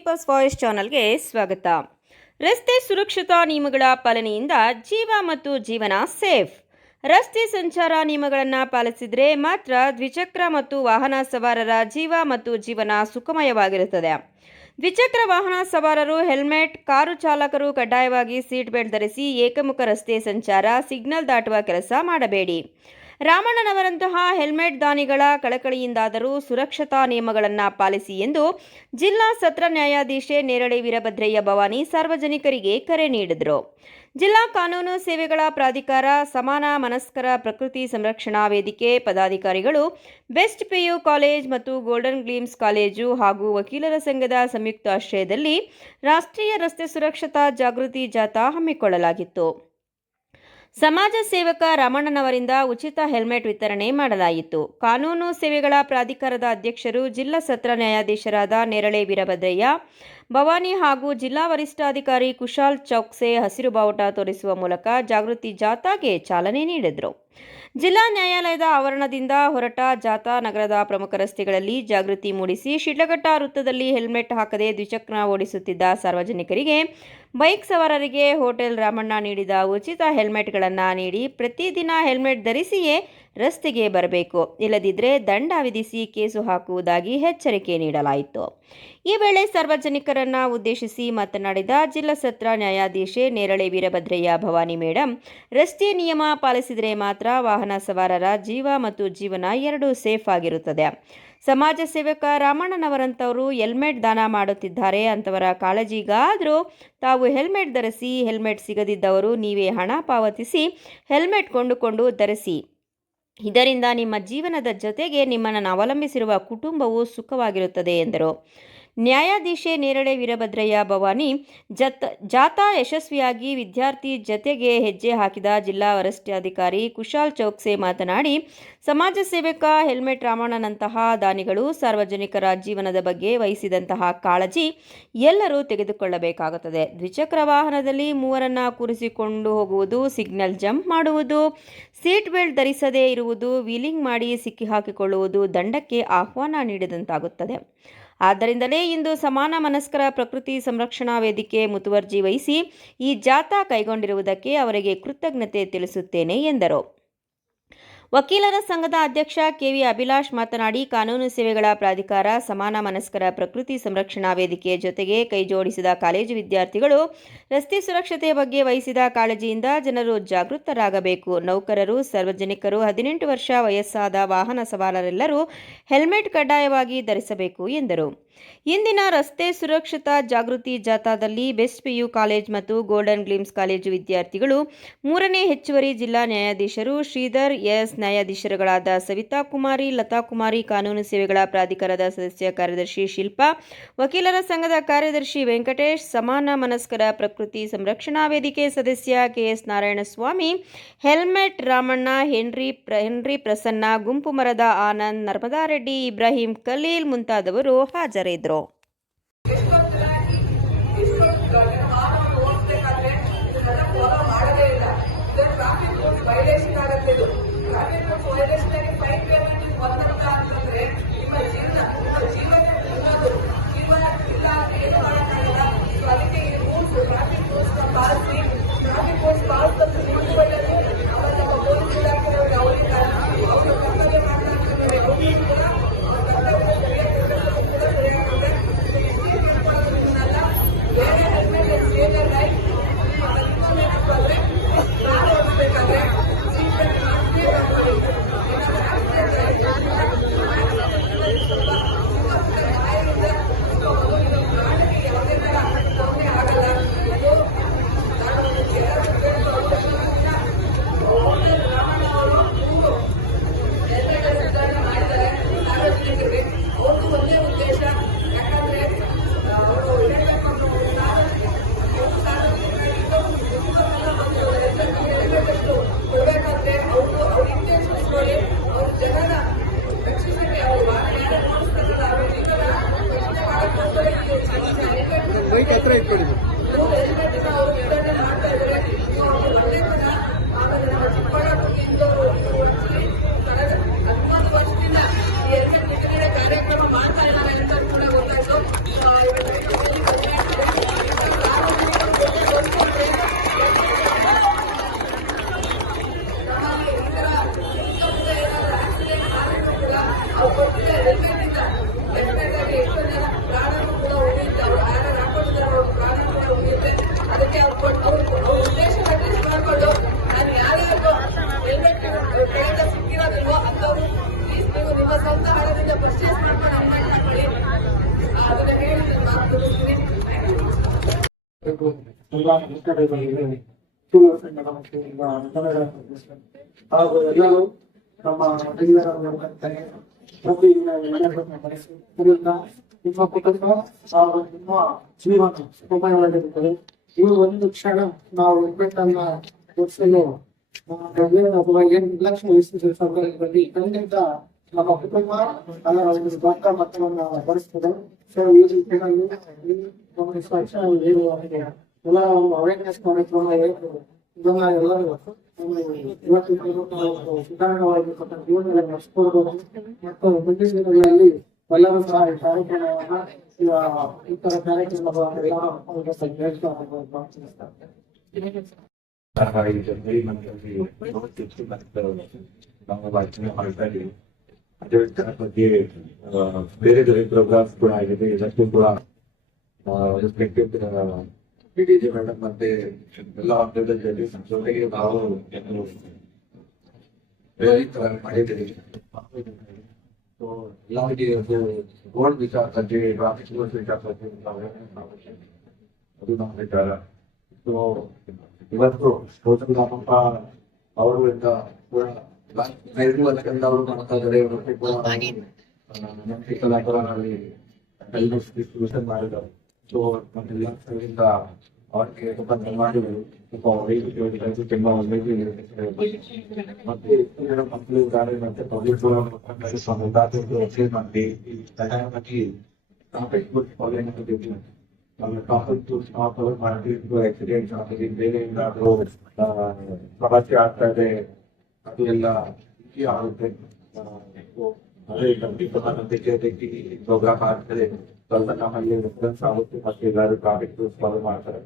People's voice ಚಾನಲ್ಗೆ ಸ್ವಾಗತ. ರಸ್ತೆ ಸುರಕ್ಷತಾ ನಿಯಮಗಳ ಪಾಲನೆಯಿಂದ ಜೀವ ಮತ್ತು ಜೀವನ ಸೇಫ್. ರಸ್ತೆ ಸಂಚಾರ ನಿಯಮಗಳನ್ನು ಪಾಲಿಸಿದರೆ ಮಾತ್ರ ದ್ವಿಚಕ್ರ ಮತ್ತು ವಾಹನ ಸವಾರರ ಜೀವ ಮತ್ತು ಜೀವನ ಸುಖಮಯವಾಗಿರುತ್ತದೆ. ದ್ವಿಚಕ್ರ ವಾಹನ ಸವಾರರು ಹೆಲ್ಮೆಟ್, ಕಾರು ಚಾಲಕರು ಕಡ್ಡಾಯವಾಗಿ ಸೀಟ್ ಬೆಲ್ಟ್ ಧರಿಸಿ ಏಕಮುಖ ರಸ್ತೆ ಸಂಚಾರ ಸಿಗ್ನಲ್ ದಾಟುವ ಕೆಲಸ ಮಾಡಬೇಡಿ. ರಾಮಣ್ಣನವರಂತಹ ಹೆಲ್ಮೆಟ್ ದಾನಿಗಳ ಕಳಕಳಿಯಿಂದಾದರೂ ಸುರಕ್ಷತಾ ನಿಯಮಗಳನ್ನು ಪಾಲಿಸಿ ಎಂದು ಜಿಲ್ಲಾ ಸತ್ರ ನ್ಯಾಯಾಧೀಶೆ ನೇರಳೆ ವೀರಭದ್ರಯ್ಯ ಭವಾನಿ ಸಾರ್ವಜನಿಕರಿಗೆ ಕರೆ ನೀಡಿದರು. ಜಿಲ್ಲಾ ಕಾನೂನು ಸೇವೆಗಳ ಪ್ರಾಧಿಕಾರ ಸಮಾನ ಮನಸ್ಕರ ಪ್ರಕೃತಿ ಸಂರಕ್ಷಣಾ ವೇದಿಕೆ ಪದಾಧಿಕಾರಿಗಳು ಬೆಸ್ಟ್ ಪಿಯು ಕಾಲೇಜ್ ಮತ್ತು ಗೋಲ್ಡನ್ ಗ್ಲೀಮ್ಸ್ ಕಾಲೇಜು ಹಾಗೂ ವಕೀಲರ ಸಂಘದ ಸಂಯುಕ್ತ ಆಶ್ರಯದಲ್ಲಿ ರಾಷ್ಟ್ರೀಯ ರಸ್ತೆ ಸುರಕ್ಷತಾ ಜಾಗೃತಿ ಜಾಥಾ ಹಮ್ಮಿಕೊಳ್ಳಲಾಗಿತ್ತು. ಸಮಾಜ ಸೇವಕ ರಾಮಣ್ಣನವರಿಂದ ಉಚಿತ ಹೆಲ್ಮೆಟ್ ವಿತರಣೆ ಮಾಡಲಾಯಿತು. ಕಾನೂನು ಸೇವೆಗಳ ಪ್ರಾಧಿಕಾರದ ಅಧ್ಯಕ್ಷರು ಜಿಲ್ಲಾ ಸತ್ರ ನ್ಯಾಯಾಧೀಶರಾದ ನೇರಳೆ ವೀರಭದ್ರಯ್ಯ ಭವಾನಿ ಹಾಗೂ ಜಿಲ್ಲಾ ವರಿಷ್ಠಾಧಿಕಾರಿ ಕುಶಾಲ್ ಚೌಕ್ಸೆ ಹಸಿರು ಬಾವುಟ ತೋರಿಸುವ ಮೂಲಕ ಜಾಗೃತಿ ಜಾಥಾಗೆ ಚಾಲನೆ ನೀಡಿದರು. ಜಿಲ್ಲಾ ನ್ಯಾಯಾಲಯದ ಆವರಣದಿಂದ ಹೊರಟ ಜಾಥಾ ನಗರದ ಪ್ರಮುಖ ರಸ್ತೆಗಳಲ್ಲಿ ಜಾಗೃತಿ ಮೂಡಿಸಿ ಶಿಡ್ಲಘಟ್ಟ ವೃತ್ತದಲ್ಲಿ ಹೆಲ್ಮೆಟ್ ಹಾಕದೆ ದ್ವಿಚಕ್ರ ಓಡಿಸುತ್ತಿದ್ದ ಸಾರ್ವಜನಿಕರಿಗೆ ಬೈಕ್ ಸವಾರರಿಗೆ ಹೋಟೆಲ್ ರಾಮಣ್ಣ ನೀಡಿದ ಉಚಿತ ಹೆಲ್ಮೆಟ್ಗಳನ್ನು ನೀಡಿ ಪ್ರತಿದಿನ ಹೆಲ್ಮೆಟ್ ಧರಿಸಿಯೇ ರಸ್ತೆಗೆ ಬರಬೇಕು. ಇಲ್ಲದಿದ್ದರೆ ದಂಡ ವಿಧಿಸಿ ಕೇಸು ಹಾಕುವುದಾಗಿ ಎಚ್ಚರಿಕೆ ನೀಡಲಾಯಿತು. ಈ ವೇಳೆ ಸಾರ್ವಜನಿಕರನ್ನ ಉದ್ದೇಶಿಸಿ ಮಾತನಾಡಿದ ಜಿಲ್ಲಾ ಸತ್ರ ನ್ಯಾಯಾಧೀಶೆ ನೇರಳೆ ವೀರಭದ್ರಯ್ಯ, ಭವಾನಿ ಮೇಡಂ, ರಸ್ತೆ ನಿಯಮ ಪಾಲಿಸಿದರೆ ಮಾತ್ರ ವಾಹನ ಸವಾರರ ಜೀವ ಮತ್ತು ಜೀವನ ಎರಡೂ ಸೇಫ್ ಆಗಿರುತ್ತದೆ. ಸಮಾಜ ಸೇವಕ ರಾಮಣ್ಣನವರಂಥವರು ಹೆಲ್ಮೆಟ್ ದಾನ ಮಾಡುತ್ತಿದ್ದಾರೆ. ಅಂಥವರ ಕಾಳಜಿಗಾದರೂ ತಾವು ಹೆಲ್ಮೆಟ್ ಧರಿಸಿ, ಹೆಲ್ಮೆಟ್ ಸಿಗದಿದ್ದವರು ನೀವೇ ಹಣ ಪಾವತಿಸಿ, ಹೆಲ್ಮೆಟ್ ಕೊಂಡುಕೊಂಡು ಧರಿಸಿ. ಇದರಿಂದ ನಿಮ್ಮ ಜೀವನದ ಜೊತೆಗೆ ನಿಮ್ಮನ್ನು ಅವಲಂಬಿಸಿರುವ ಕುಟುಂಬವು ಸುಖವಾಗಿರುತ್ತದೆ ಎಂದರು. ನ್ಯಾಯಾಧೀಶೆ ನೇರಳೆ ವೀರಭದ್ರಯ್ಯ ಭವಾನಿ ಜತ್, ಜಾಥಾ ಯಶಸ್ವಿಯಾಗಿ ವಿದ್ಯಾರ್ಥಿ ಜತೆಗೆ ಹೆಜ್ಜೆ ಹಾಕಿದ ಜಿಲ್ಲಾ ವರಿಷ್ಠಾಧಿಕಾರಿ ಕುಶಾಲ್ ಚೌಕ್ಸೆ ಮಾತನಾಡಿ, ಸಮಾಜ ಸೇವಕ ಹೆಲ್ಮೆಟ್ ರಾಮಣ್ಣನಂತಹ ದಾನಿಗಳು ಸಾರ್ವಜನಿಕರ ಜೀವನದ ಬಗ್ಗೆ ವಹಿಸಿದಂತಹ ಕಾಳಜಿ ಎಲ್ಲರೂ ತೆಗೆದುಕೊಳ್ಳಬೇಕಾಗುತ್ತದೆ. ದ್ವಿಚಕ್ರ ವಾಹನದಲ್ಲಿ ಮೂವರನ್ನ ಕೂರಿಸಿಕೊಂಡು ಹೋಗುವುದು ಸಿಗ್ನಲ್ ಜಂಪ್ ಮಾಡುವುದು, ಸೀಟ್ ಬೆಲ್ಟ್ ಧರಿಸದೇ ಇರುವುದು, ವೀಲಿಂಗ್ ಮಾಡಿ ಸಿಕ್ಕಿ ಹಾಕಿಕೊಳ್ಳುವುದು ದಂಡಕ್ಕೆ ಆಹ್ವಾನ ನೀಡಿದಂತಾಗುತ್ತದೆ. ಆದ್ದರಿಂದಲೇ ಇಂದು ಸಮಾನ ಮನಸ್ಕರ ಪ್ರಕೃತಿ ಸಂರಕ್ಷಣಾ ವೇದಿಕೆ ಮುತುವರ್ಜಿ ವಹಿಸಿ ಈ ಜಾಥಾ ಕೈಗೊಂಡಿರುವುದಕ್ಕೆ ಅವರಿಗೆ ಕೃತಜ್ಞತೆ ತಿಳಿಸುತ್ತೇನೆ ಎಂದರು. ವಕೀಲರ ಸಂಘದ ಅಧ್ಯಕ್ಷ ಕೆವಿ ಅಭಿಲಾಷ್ ಮಾತನಾಡಿ ಕಾನೂನು ಸೇವೆಗಳ ಪ್ರಾಧಿಕಾರ ಸಮಾನ ಮನಸ್ಕರ ಪ್ರಕೃತಿ ಸಂರಕ್ಷಣಾ ವೇದಿಕೆ ಜೊತೆಗೆ ಕೈಜೋಡಿಸಿದ ಕಾಲೇಜು ವಿದ್ಯಾರ್ಥಿಗಳು ರಸ್ತೆ ಸುರಕ್ಷತೆಯ ಬಗ್ಗೆ ವಹಿಸಿದ ಕಾಳಜಿಯಿಂದ ಜನರು ಜಾಗೃತರಾಗಬೇಕು. ನೌಕರರು, ಸಾರ್ವಜನಿಕರು, ಹದಿನೆಂಟು ವರ್ಷ ವಯಸ್ಸಾದ ವಾಹನ ಸವಾರರೆಲ್ಲರೂ ಹೆಲ್ಮೆಟ್ ಕಡ್ಡಾಯವಾಗಿ ಧರಿಸಬೇಕು ಎಂದರು. ಇಂದಿನ ರಸ್ತೆ ಸುರಕ್ಷತಾ ಜಾಗೃತಿ ಜಾಥಾದಲ್ಲಿ ಬೆಸ್ಟ್ ಪಿಯು ಕಾಲೇಜ್ ಮತ್ತು ಗೋಲ್ಡನ್ ಗ್ಲಿಮ್ಸ್ ಕಾಲೇಜು ವಿದ್ಯಾರ್ಥಿಗಳು ಮೂರನೇ ಹೆಚ್ಚುವರಿ ಜಿಲ್ಲಾ ನ್ಯಾಯಾಧೀಶರು ಶ್ರೀಧರ್ ಎಸ್ ನ್ಯಾಯಾಧೀಶರುಗಳಾದ ಸವಿತಾ ಕುಮಾರಿ, ಲತಾ ಕುಮಾರಿ, ಕಾನೂನು ಸೇವೆಗಳ ಪ್ರಾಧಿಕಾರದ ಸದಸ್ಯ ಕಾರ್ಯದರ್ಶಿ ಶಿಲ್ಪಾ, ವಕೀಲರ ಸಂಘದ ಕಾರ್ಯದರ್ಶಿ ವೆಂಕಟೇಶ್, ಸಮಾನ ಮನಸ್ಕರ ಪ್ರಕೃತಿ ಸಂರಕ್ಷಣಾ ವೇದಿಕೆ ಸದಸ್ಯ KS Narayanaswamy, helmet Ramanna, Henry Henry Prasanna, ಗುಂಪು ಮರದ ಆನಂದ್ ನರ್ಮದಾ ರೆಡ್ಡಿ ಇಬ್ರಾಹಿಂ ಖಲೀಲ್ ಮುಂತಾದವರು ಹಾಜರಿದ್ದರು. ಕಡೆಯಿಂದ ಸಿಕ್ಕಿರೋದಿಲ್ವೋ ಅಂತವ್ರು ಪ್ಲೀಸ್ ನೀವು ನಿಮ್ಮ ಸ್ವಂತ ಹಣದಿಂದ ಪರ್ಚೇಸ್ ಮಾಡ್ಕೊಂಡು ಅಮೌಂಟ್ ಹಾಕೊಳ್ಳಿ ಅದನ್ನ ಹೇಳಿ ಮಾತು ಹಾಗೂ ಎಲ್ಲರೂ ನಮ್ಮ ನಿಮ್ಮ ಕುಟುಂಬ ಹಾಗೂ ನಿಮ್ಮ ಜೀವನ ಈ ಒಂದು ಕ್ಷಣ ನಾವು ಹೆಲ್ಮೆಟ್ಟನ್ನ ಅಥವಾ ಏನು ನಿರ್ಲಕ್ಷ್ಯ ಸಂದರ್ಭದಲ್ಲಿ ಖಂಡಿತ ನಮ್ಮ ಕುಟುಂಬ ಅದರ ಒಂದು ದೊಡ್ಡ ಮಟ್ಟವನ್ನು ಸೊ ಈ ರೀತಿಯಲ್ಲಿ ಈ ಒಂದು ಇರುವವರಿಗೆ ಎಲ್ಲ ಅವೇರ್ನೆಸ್ ಕಾರ್ಯಕ್ರಮ ಏನು ಎಲ್ಲರೂ ಇವತ್ತಿನ ದಿನ ಸುಧಾರಣವಾಗಿ ಜೀವನದಲ್ಲಿ ನಡೆಸ್ಕೊಳ್ಬೋದು ಮತ್ತು ಮುಂದಿನ ದಿನಗಳಲ್ಲಿ ಎಲ್ಲರೂ ಸಹ ಈ ಕಾರ್ಯಕ್ರಮವನ್ನು ಈ ತರ ಕಾರ್ಯಕ್ರಮಗಳನ್ನು ಎಲ್ಲ ಹೋಗ್ಬೋದು ಅಂತ ತಿಳಿಸ್ತಾರೆ. ಸಹಕಾರಿ ಜನರಿ ಮಂಡಳಿ ನೋಡ್ತಿತ್ತು ಮತ್ತು ನಾವು ವಾಚನ ಮಾಡ್ತಾ ಇದ್ದೀವಿ ಅದೇ ತರ ಬಗ್ಗೆ ಆ, ಬೇರೆ ಬೇರೆ ಪ್ರೋಗ್ರಾಮ್ಸ್ ಕೂಡ ಆಗಿದೆ ಇದಕ್ಕೂ ಕೂಡ ರೆಸ್ಪೆಕ್ಟೆಡ್ ಪಿಡಿಜಿ ಮೇಡಮ್ ಮತ್ತೆ ಎಲ್ಲ ಆಫೀಸರ್ ಜೊತೆಗೆ ನಾವು ಏನು ಬೇರೆ ತರ ಮಾಡಿದ್ದೀವಿ ಸೊ ಎಲ್ಲರಿಗೆ ಒಂದು ಗೋಲ್ಡ್ ವಿಚಾರ ಬಗ್ಗೆ ಟ್ರಾಫಿಕ್ ರೂಲ್ಸ್ ವಿಚಾರ ಬಗ್ಗೆ ಒಂದು awareness ಮಾಡ್ಬೇಕು. ಅದು ನಮ್ಮ ವಿಚಾರ ಸೊ ಇವತ್ತು ಗೌತಮ್ ದಾಮಪ್ಪ ಅವರು ಇಂದ ಕೂಡ ವರ್ಷದಿಂದ ಅವರು ಮಾಡ್ತಾ ಇದ್ದಾರೆ. ಇವತ್ತು ಕೂಡ ಕಲಾಪುರನಲ್ಲಿ ಹೆಲ್ಮೆಟ್ ಡಿಸ್ಟ್ರಿಬ್ಯೂಷನ್ ಮಾಡಿದ್ದಾರೆ. ಸೊ ನಮ್ಮೆಲ್ಲ ಕಡೆಯಿಂದ ಅವ್ರಿಗೆ ತುಂಬಾ ಧನ್ಯವಾದಗಳು. ಸ್ವಲ್ಪ ಒಳ್ಳೆಯ ತುಂಬಾ ಒಳ್ಳೆಯದು ಮತ್ತೆ ಜನ ಮಕ್ಕಳು ಇದ್ದಾರೆ ಮತ್ತೆ ಪಬ್ಲಿಕ್ ಎಕ್ಸೈಸ್ ಮಾಡಿ. ಸಹಾಯವಾಗಿ ಟ್ರಾಫಿಕ್ ರೂಲ್ಸ್ ಫಾಲೋ ಮಾಡ್ತಿದ್ದೀವಿ ನಮ್ಮ ಟ್ರಾಫಿಕ್ ರೂಲ್ಸ್ ಫಾಲೋ ಮಾಡ್ತಿದ್ದು ಆಕ್ಸಿಡೆಂಟ್ ಆಗಿದೆ ಬೇರೆ ಸಮಸ್ಯೆ ಆಗ್ತಾ ಇದೆ ಅದು ಎಲ್ಲ ಆಗುತ್ತೆ. ಅದೇ ರೀತಿ ಪ್ರೋಗ್ರಾಮ್ ಆಗ್ತದೆ ಸ್ವಲ್ಪ ನಮ್ಮಲ್ಲಿ ರೆಫರೆನ್ಸ್ ಮತ್ತೆ ಎಲ್ಲರೂ ಟಾಪಿಕ್ ರೂಲ್ಸ್ ಫಾಲೋ ಮಾಡ್ತಾರೆ.